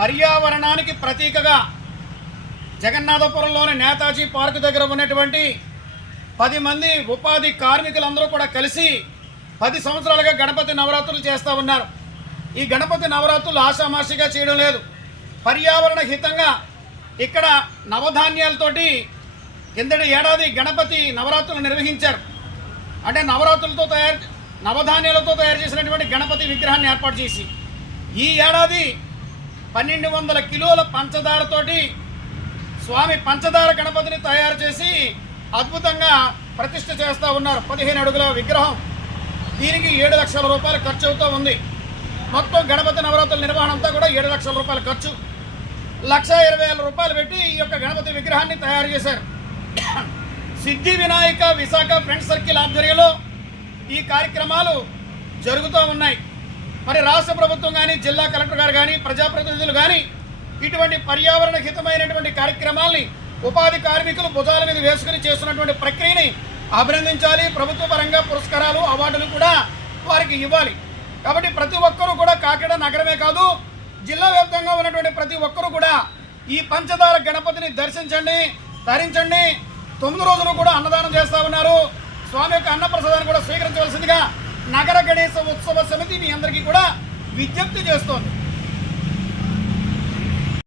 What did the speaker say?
పర్యావరణానికి ప్రతీకగా జగన్నాథపురంలోని నేతాజీ పార్క్ దగ్గర ఉన్నటువంటి 10 మంది ఉపాధి కార్మికులందరూ కూడా కలిసి 10 సంవత్సరాలుగా గణపతి నవరాత్రులు చేస్తూ ఉన్నారు. ఈ గణపతి నవరాత్రులు ఆషామాషిగా చేయడం లేదు. పర్యావరణ హితంగా ఇక్కడ నవధాన్యాలతోటి కిందటి ఏడాది గణపతి నవరాత్రులు నిర్వహించారు. అంటే నవధాన్యాలతో తయారు చేసినటువంటి గణపతి విగ్రహాన్ని ఏర్పాటు చేసి ఈ ఏడాది 1200 కిలోల పంచదారతోటి స్వామి పంచదార గణపతిని తయారు చేసి అద్భుతంగా ప్రతిష్ఠ చేస్తూ ఉన్నారు. 15 అడుగుల విగ్రహం. దీనికి 7 లక్షల రూపాయలు ఖర్చు అవుతూ ఉంది. మొత్తం గణపతి నవరాత్రుల నిర్వహణ అంతా కూడా 7 లక్షల రూపాయల ఖర్చు. 1,20,000 రూపాయలు పెట్టి ఈ యొక్క గణపతి విగ్రహాన్ని తయారు చేశారు. సిద్ధి వినాయక విశాఖ ఫ్రెండ్స్ సర్కిల్ ఆధ్వర్యంలో ఈ కార్యక్రమాలు జరుగుతూ ఉన్నాయి. మరి రాష్ట్ర ప్రభుత్వం కానీ, జిల్లా కలెక్టర్ గారు కానీ, ప్రజాప్రతినిధులు కానీ ఇటువంటి పర్యావరణ హితమైనటువంటి కార్యక్రమాల్ని ఉపాధి కార్మికులు భుజాల మీద వేసుకుని చేస్తున్నటువంటి ప్రక్రియని అభినందించాలి. ప్రభుత్వ పరంగా పురస్కారాలు, అవార్డులు కూడా వారికి ఇవ్వాలి. కాబట్టి ప్రతి ఒక్కరూ కూడా కాకినాడ నగరమే కాదు, జిల్లా వ్యాప్తంగా ఉన్నటువంటి ప్రతి ఒక్కరూ కూడా ఈ పంచదార గణపతిని దర్శించండి, ధరించండి. 9 రోజులు కూడా అన్నదానం చేస్తూ ఉన్నారు. స్వామి యొక్క అన్నప్రసాదాన్ని కూడా స్వీకరించవలసిందిగా నగర గణేశ ఉత్సవ సమితి మీ అందరికీ కూడా విజ్ఞప్తి చేస్తోంది.